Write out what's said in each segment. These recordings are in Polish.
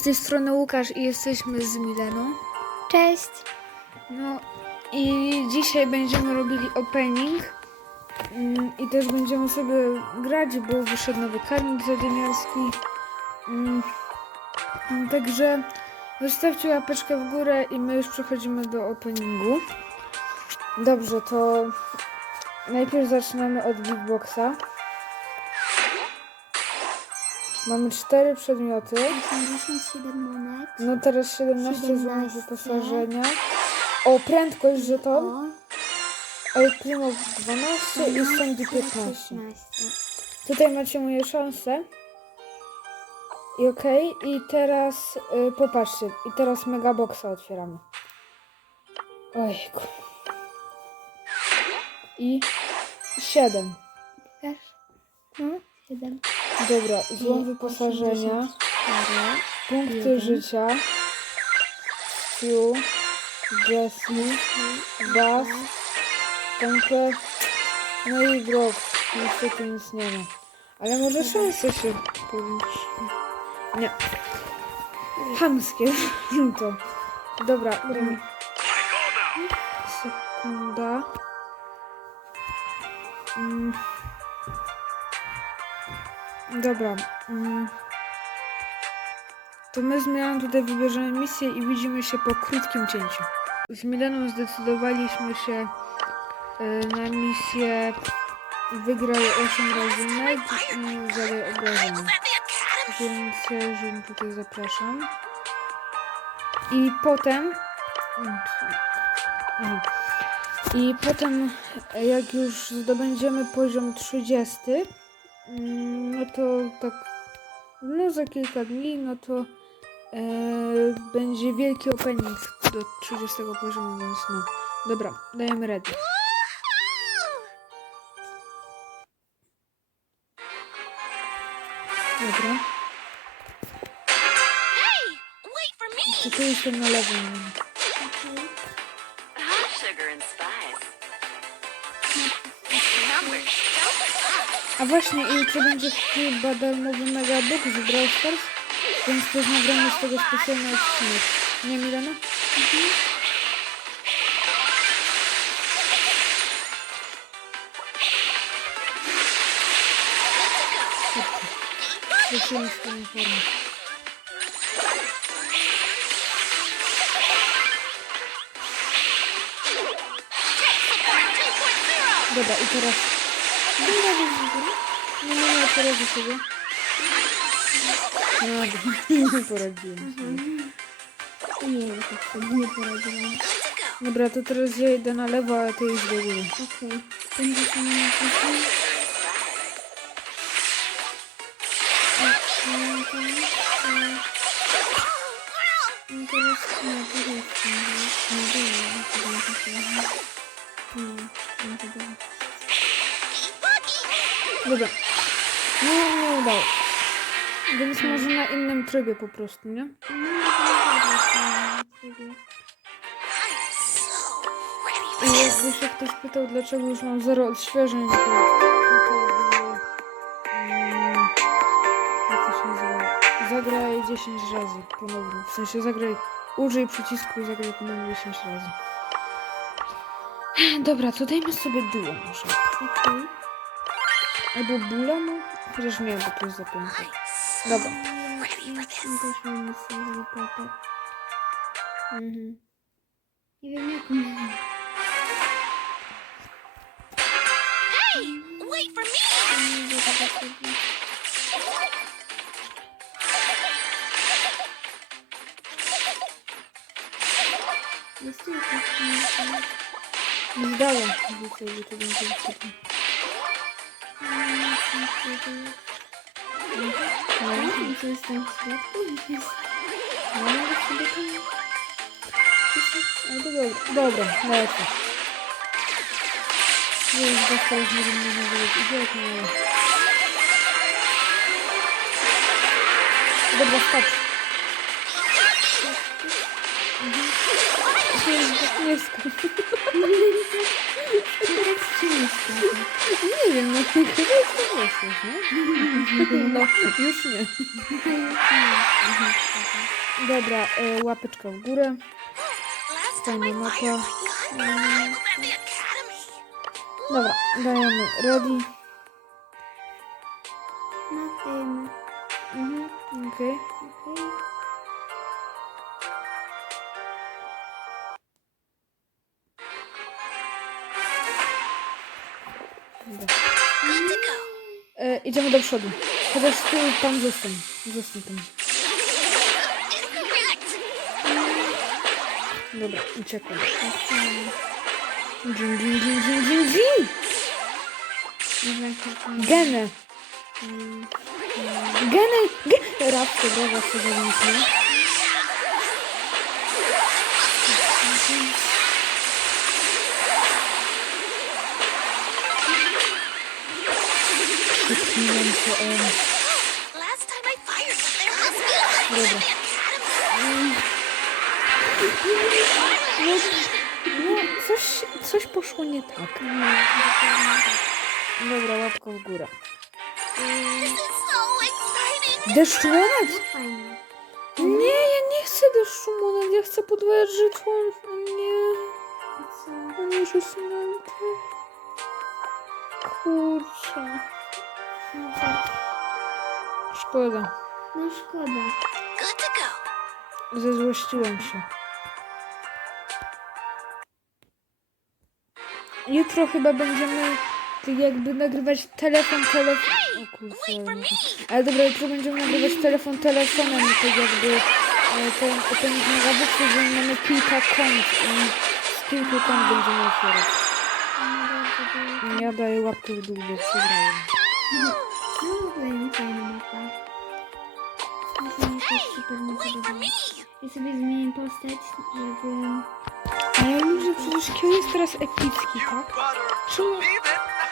z tej strony Łukasz i jesteśmy z Mileną. Cześć. No i dzisiaj będziemy robili opening Mm, i też będziemy sobie grać, bo wyszedł nowy karmik zadymiarski. Mm, Także zostawcie łapeczkę w górę i my już przechodzimy do openingu. Dobrze, to najpierw zaczynamy od Big Boxa. Mamy cztery przedmioty. 87 monet. No teraz 17 złotych 17. wyposażenia. O, prędkość żeton. El Primo 12 i Sandy 15. Tutaj macie moje szanse. I okej, i teraz y, popatrzcie, i teraz Megaboxa otwieramy. Ojku. I 7. Pokaż. No. 7. Dobra, złom wyposażenia, punkty życia, Stu, Jessie, Bas, Temper, no i Brock. Niestety nic nie ma. Ale może szanse się powiększy. Nie. Hamskie to. Dobra. mm. Sekunda. Mm. Dobra. mm. To my z Milaną tutaj wybierzemy misję i widzimy się po krótkim cięciu. Z Milaną zdecydowaliśmy się y, na misję Wygraj 8 razy med i zadaj obrażenia. Więc ją tutaj zapraszam. I potem... I potem, jak już zdobędziemy poziom 30, mm, no to tak, no za kilka dni, no to e, będzie wielki opening do 30 poziomu, więc no. Dobra, dajemy ready. Dobra. Wait for me! Czy tu jestem na lewym? A właśnie, i jutro będzie chyba darmowy megabook z Brawl Stars, więc też nagramy z tego specjalny odcinek. Nie, Milena? Wróciłem z tą formą. Dobra, i teraz... Nie, nie, nie, poradzę sobie. No, nie poradziłem sobie. Nie wiem, jak to nie poradziłam. Dobra, to teraz ja idę na lewo, a ty idź do góry. Okej. Będzie się na napisać. No teraz nie, teraz nie, nie Dobra. No, nie udało. Więc może na innym trybie po prostu, nie? No, nie było. I jakby się ktoś pytał, dlaczego już mam zero odświeżeń, to tutaj było... Mm, jak to się nazywa? Zagraj 10 razy ponownie. W sensie zagraj, użyj przycisku i zagraj ponownie 10 razy. Dobra, to dajmy sobie duo może. Okej. Albo bula, no? Chociaż nie, bo to jest za piękne. Dobra. Ja też mam misję z papę. Mhm. Nie wiem jaką miałam. Wait for me! Jest tu jakaś misja? Nie zdałem dzisiaj, że to będzie wstępne. No, I co jest ciężko. Nie wiem, no chyba jest to wiesz, nie? No, już nie. Dobra, e, łapeczka w górę. Fajna mapa. Dobra, dajemy ready. Na tym. Mhm, okej. Okej. Do przodu. Chociaż tu pan zostań. Zostań tam. Dobra, dżin, dżin, dżin, dżin, dżin! Dobra, to Genę! Genę! Genę! Raz, dobra, raz to a gun at Dobra. No, coś, coś poszło nie tak. Dobra, łapka w górę. Deszczować? Fajne. Nie, ja nie chcę deszczu monat, ja chcę podwajać. O nie, To co? o nie, że smęty. Kurczę. No tak. Szkoda. No szkoda. To. Zezłościłem się. Jutro chyba będziemy jakby nagrywać telefon, telefon. O. Ale dobra, jutro będziemy nagrywać telefon telefonem, tak jakby e, ten opening megabytów, że mamy kilka kont i z kilku kont będziemy otwierać. No to- Ja daję łapkę w dół, bo przegrałem. No nie fajna mapa. Że to jest super me. Ja sobie zmienię postać, żeby... Ale ja wiem, że przecież Kio jest teraz epicki, tak? Czemu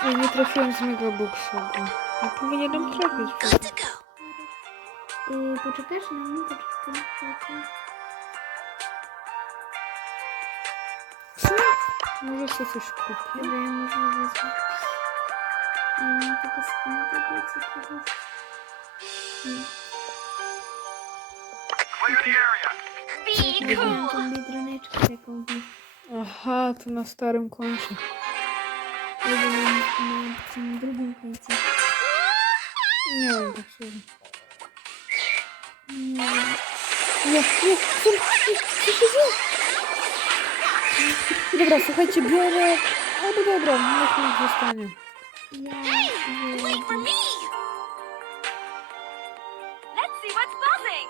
ja nie trafiłem z megaboxa? bo Ja powinienem trafić. Yy, poczekasz na mnie? Poczekaj, poczekaj. Co? Może sobie coś kupię? Dobra, ja może wezmę. Mam tego skina do piecy trochę. Nie. Be cool. tą biedroneczkę taką. Aha, to na starym koncie. Ja mam na tym drugim końcu. Nie wiem, tak sobie. Nie, Nie, nie, co, co się dzieje? Dobra, słuchajcie, biorę... Albo dobra, niech mi zostanie. Ja Wait for wyjadę. me. Let's see what's buzzing.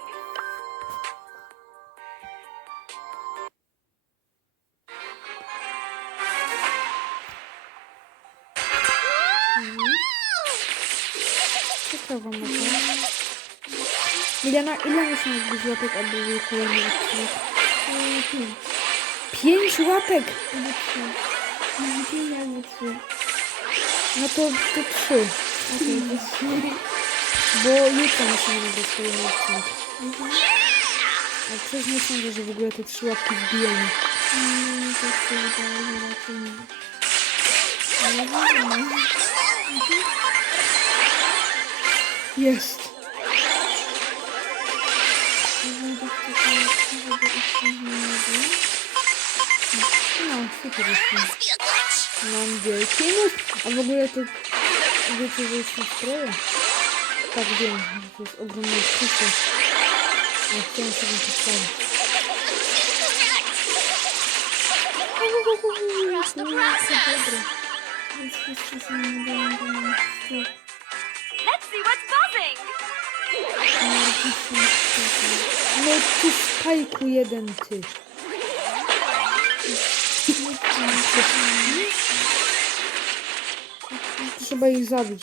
Ciekawa mapa. Milena, ile musimy zbić łapek, aby był kolejny odcinek? Yy, pięć. Pięć łapek! Albo trzy. Może pięć albo trzy. Mhm. Nie sądzę, że w ogóle te trzy łapki wbijemy. Mm, to się wydaje, że raczej nie. Ale zobaczymy. Jest! Jeżeli chcecie, żeby odcinek nie był. No, super jest. Mam wielki nóż. A w ogóle to wiecie, że jest na stroje? Tak wiem, że to jest ogromna kupa. Ja chciałem sobie to wstawić. Trust the process. Let's see what's buzzing. No ty spajku jeden ty. Trzeba ich zabić.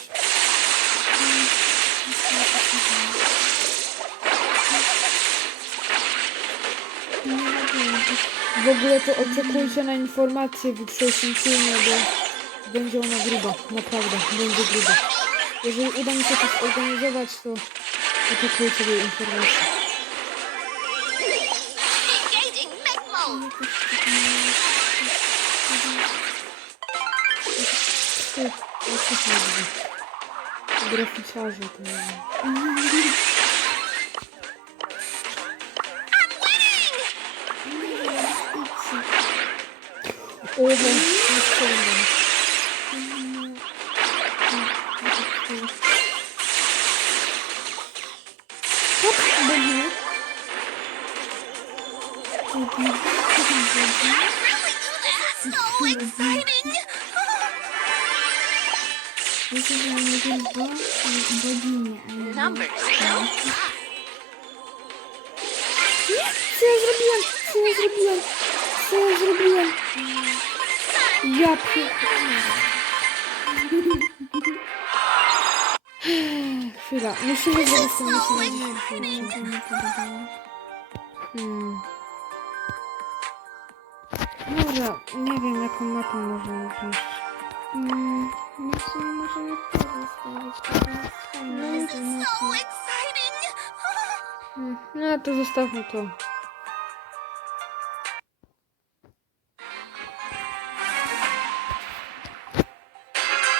W ogóle to oczekujcie na informacje w jutrzejszym filmie, bo będzie ona gruba. Naprawdę, będzie gruba. Jeżeli uda mi się to zorganizować, to oczekujcie tej informacji. Jak to się nazywa? Graficiarze to nie Oho, nie strzelam. Tak, będzie. So exciting! Wiecie, że nie tylko bogini, ale... Numbers don't lie. Co ja zrobiłem? Co ja zrobiłem? Co ja zrobiłem? Ja. Chwila, musimy zrobić to So musimy. exciting! Hmm. Dobra, nie wiem jaką mapę możemy wziąć. Że możemy So exciting! Hmm, No to zostawmy to.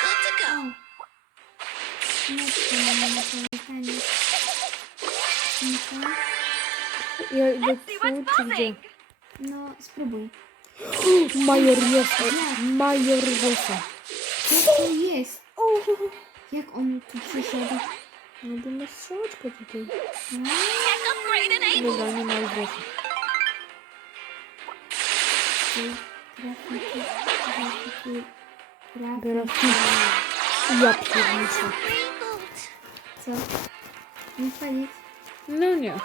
Good to go. na. Cinka? Ja idę tu, czy gdzie? No, spróbuj. Major Josa. Major Josa. Co to jest? Jak on tu przyszedł? No bo masz strzałeczkę tutaj. No. Dobra, nie ma już ty, grafiki, grafiki. Ja. Reboot. Co? Nie koniec. No nie.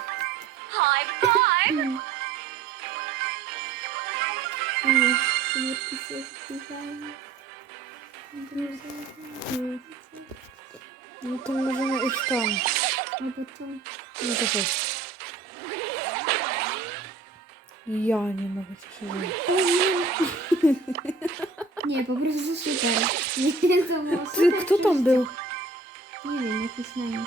Nie, komórki są wpływają. Mm. No to możemy iść tam. No bo to... No to chodź. Ja nie mogę cię przeżyć. Nie, po prostu super. Nie, to było Ty, super. kto tam był? Nie wiem, jakiś nami.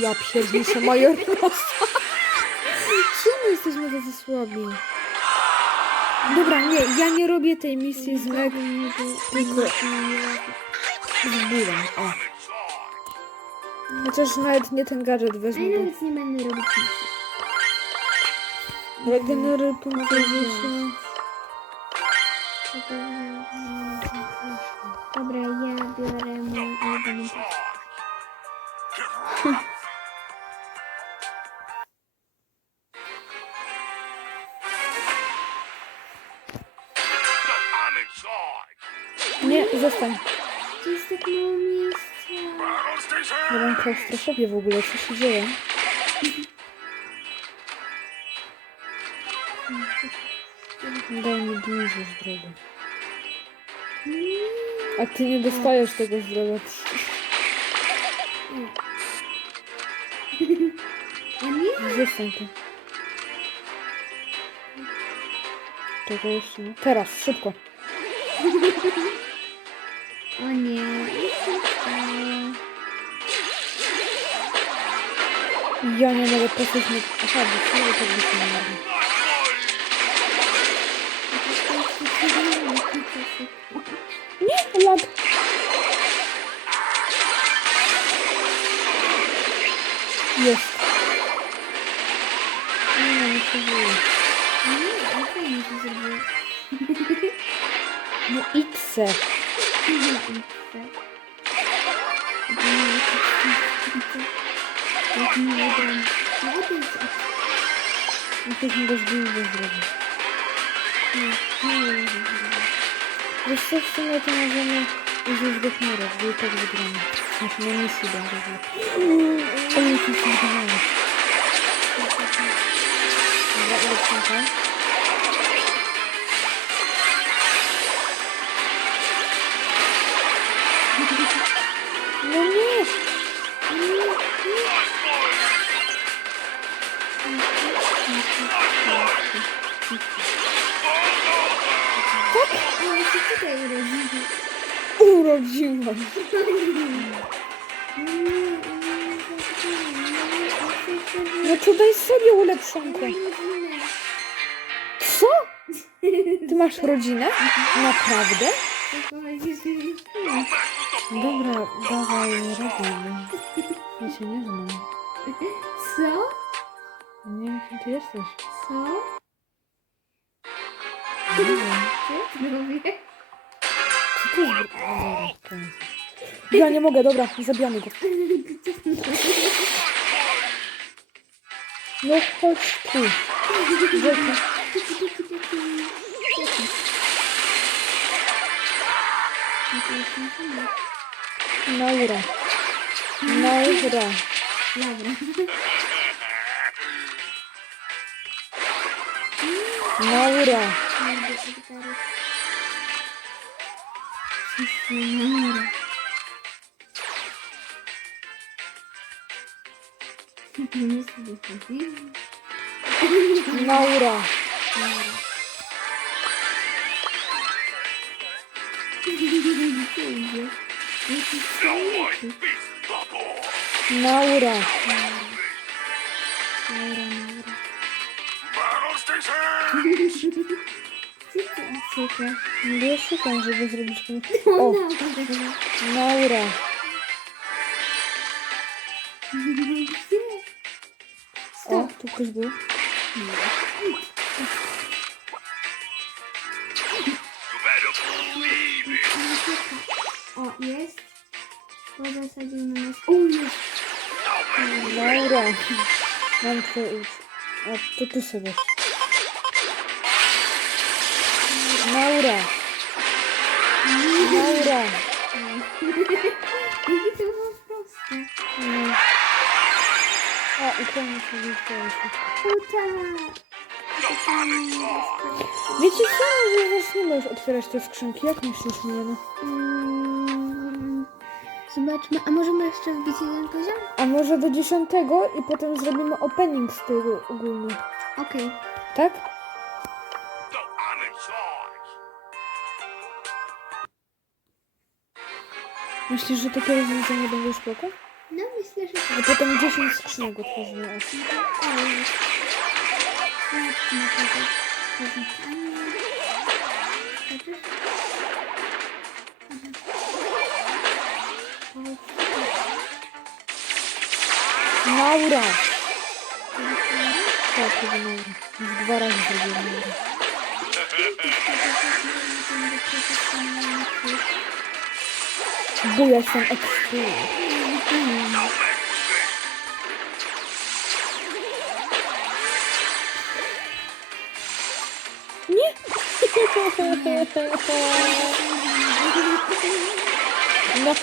Ja pierniczę Major Josa. Czemu jesteśmy tacy słabi? Dobra, nie, ja nie robię tej misji z Meg, tylko z bólem, o. Chociaż nawet nie ten gadżet A wezmę, ja bo nawet nie będę robić misji. regeneruj punkty życia. Dobra, ja biorę mój ulubiony pas. Nie, zostań. To jest tak mało miejsca. Ja mam klaustrofobię w ogóle, co się dzieje? Daj mi dużo zdrowia. A ty nie dostajesz tego zdrowia. Zostań tu. Czego jeszcze nie? Teraz, szybko. O nie. Już się stało. Ja nie mogę patrzeć na... Aha, bo nie tak by się nie mogę. Nie, lag. Jest. Nie, No idź se. Jak nie wygram. No to jest Jesteśmy bez dużo zrobić. nie, nie wygram. Wiesz co, w sumie to możemy iść już do chmury, bo i tak wygramy. Znaczy na misji będzie wygrać. O, nie, to jest wygrane. Dobra, ile przynka? No, się tutaj urodził. Urodziłam. No to daj sobie ulepszonkę. Co? Ty masz rodzinę? Naprawdę? Dobra, dawaj, robimy. Ja się nie znam. Co? Nie wiem, kim ty jesteś. Co? Nie wiem. Co robię? Co ty koniec. Ja nie mogę, dobra, zabijamy go. No chodź tu. Rzeka. Dobra. Naura. Nie sobie chodzi. Naura. No one the ball. Naura. Battle station. Super. No ja szukam, żeby zrobić ten... O, Naura. O, tu ktoś był. O, jest. Pozasadził na nas. O, jest. Laura. Mam twoje ucz. A to ty sobie. Laura. Laura. Jakie to było proste. No. A, i. Uta. Demonic side. Wiecie co? Że zaczniemy już otwierać te skrzynki. Jak myślisz, Milena? Mm, Zobaczmy, a możemy jeszcze wbić jeden poziom? A może do dziesiątego i potem zrobimy opening z tego ogólnie. Okej. Tak? Side. Myślisz, że takie rozwiązanie będzie spoko? No myślę, że tak. A potem 10 skrzynek otworzymy. O, jest. Zobaczmy tego. Powitanie. Chociaż... Laura! Tak, to był Laura. Już dwa razy zrobiłem Laura. Bo ja jestem ekstrem. Nie! No.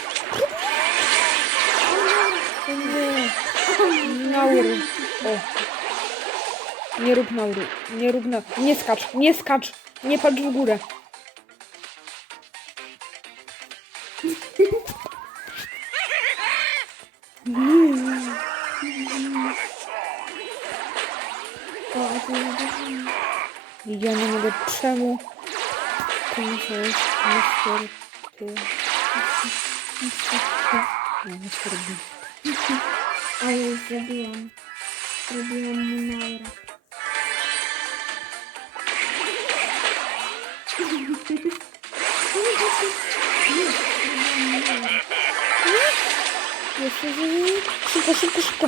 Nie. Naury. O. Nie rób naury. Nie rób na... Nie skacz, nie skacz. Nie patrz w górę. Ja nie mogę czemu. To jest niestety. O, już zrobiłam. Zrobiłam mu naura. Jeszcze żyje. Szybko, szybko, szybko.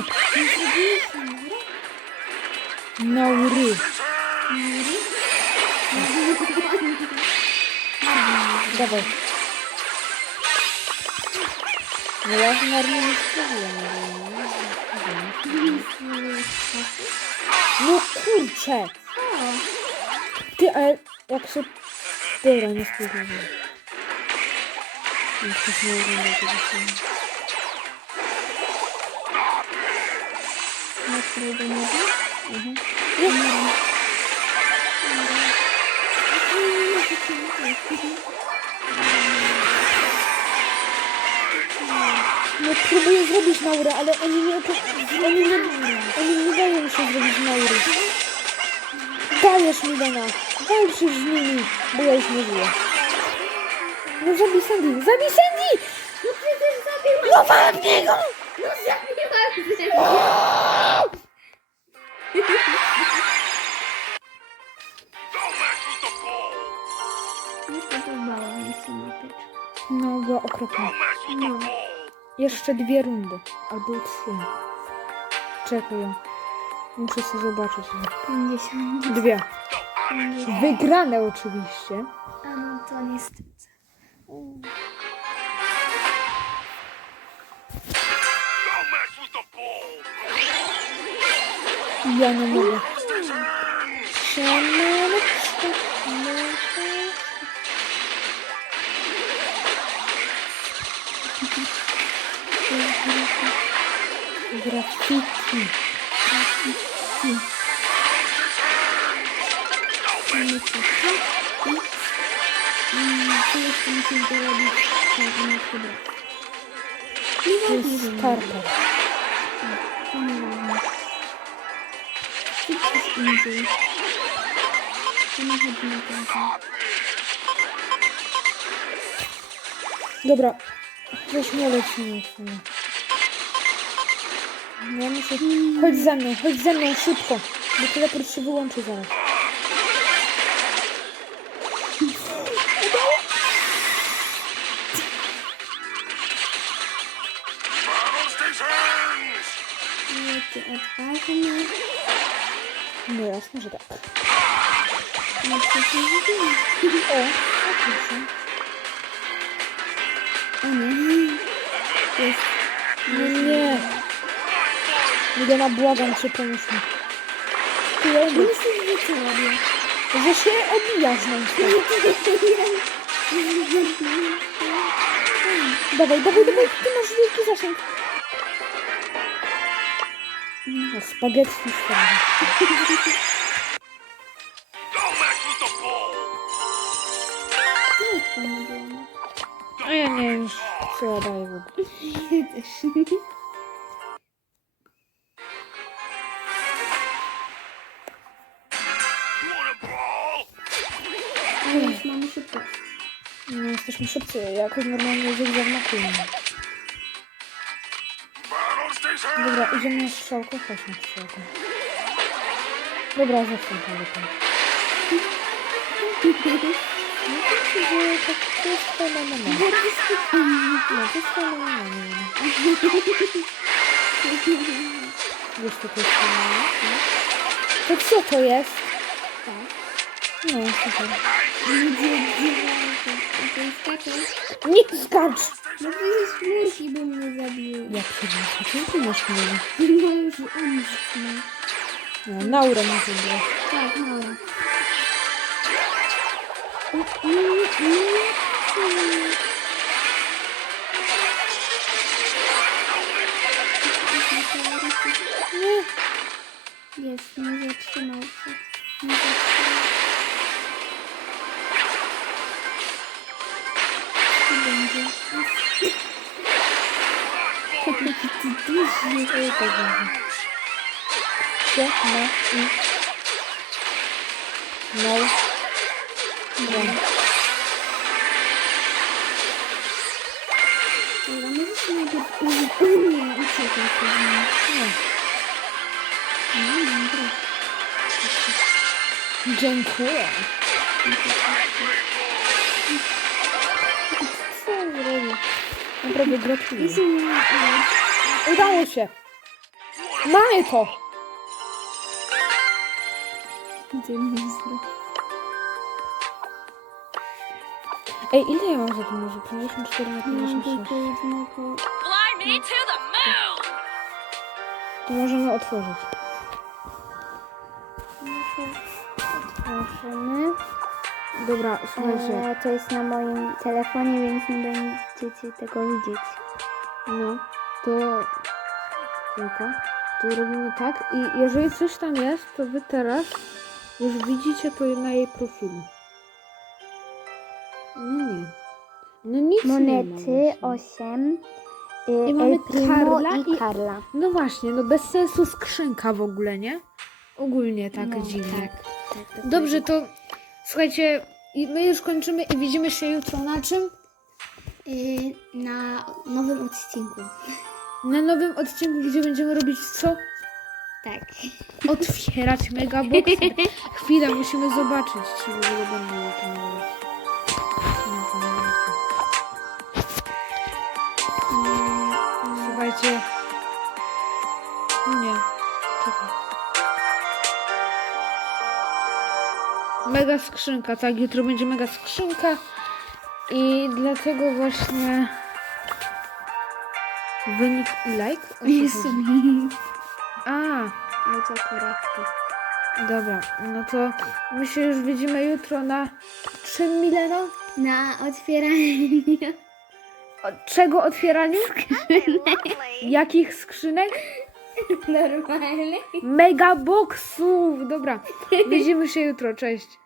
Naury. Dawaj. No ja w normie nie spróbuję. No kurczę. Ty, ale jak się... Dobra, nie spróbuję. Jak ktoś nie ogląda tego filmu. Na której do niego? Mhm. No próbuję zrobić naurę, ale oni nie, oni nie, oni nie dają mi się zrobić naury. Dajesz mi Lena, walczysz z nimi, bo ja już nie żyję. No zabij Sandy, zabij Sandy! No przecież zabiłam! No wal w niego! No zabiłam! No, była okropna. Jeszcze dwie rundy. Albo trzy. Czekaj. Muszę sobie zobaczyć. 50. Dwie. Wygrane oczywiście. A no to niestety. Ball. Ja nie mogę. Stations. Graffiti. Mamy? X. Mm, Tu jeszcze musimy dorobić to, nie. To jest karta. To nie gdzieś indziej. To nie chodzi to. Dobra. Weź mnie lecimy w. Ja muszę... Chodź za mną, chodź za mną, szybko. Bo teleport się wyłączy zaraz. Jaki odważny. No jasne, że tak. No zrobiło? O, proszę. O nie. Jest... No nie. Milena, błagam cię, pomóż mi. Ty, ja Ja mówię, myślę, że się obijasz nam Dawaj, dawaj, dawaj, ty masz wielki zasięg. No, spaghetti nie było? A ja nie wiem, co ja daję w ogóle. Mamy szybko. No, jesteśmy szybcy, jakoś normalnie zigzagnakujemy. Battle stations. Dobra, idziemy na strzałkę, chodź na strzałkę. Dobra, zacznę to lepiej. No to się dzieje, tak to jest fenomenalne. No, to jest fenomenalne. Wiesz, to jest fenomenalne? To co to jest? No, super. To jest. Nie skacz! No przecież chmurki by mnie zabiły. Jak to jest? Czym ty masz mnie? No już on. No, Naura mi zrobiła. Tak. Nie. Jest, nie zatrzymał się. Nie zatrzymał. Co uciekaj pewnie. Nie. No, dobra. Dziękuję. Naprawdę gratuluję. Udało się. Mamy to. Gdzie ministra? Ej, ile ja mam za to może? 54 na Mam 56. tylko jednego... Fly me to the moon! To możemy otworzyć. Otworzymy. Dobra, słuchajcie. E, to jest na moim telefonie, więc nie będziecie tego widzieć. No, to... Chwilkę. To robimy tak i jeżeli coś tam jest, to wy teraz już widzicie to na jej profilu. No nie. No nic nie ma Monety właśnie. 8. I mamy Karla i i- Karla. No właśnie, no bez sensu skrzynka w ogóle, nie? Ogólnie tak No, dziwnie. Tak, tak, Dobrze, to Słuchajcie, my już kończymy i widzimy się jutro na czym? Yy, na nowym odcinku. Na nowym odcinku, gdzie będziemy robić co? Tak. Otwierać megaboxy. Chwila, musimy zobaczyć, czy w ogóle będą na tym robić. Mm, mm. Słuchajcie. No nie. Mega skrzynka, tak, jutro będzie mega skrzynka i dlatego właśnie wynik i like. Jest? A, autokorekty. dobra, no to my się już widzimy jutro na czym Milena? Na otwieranie. O, czego otwieraniu? Jakich skrzynek? Normalnie. Mega boxów! Dobra, widzimy się jutro, cześć.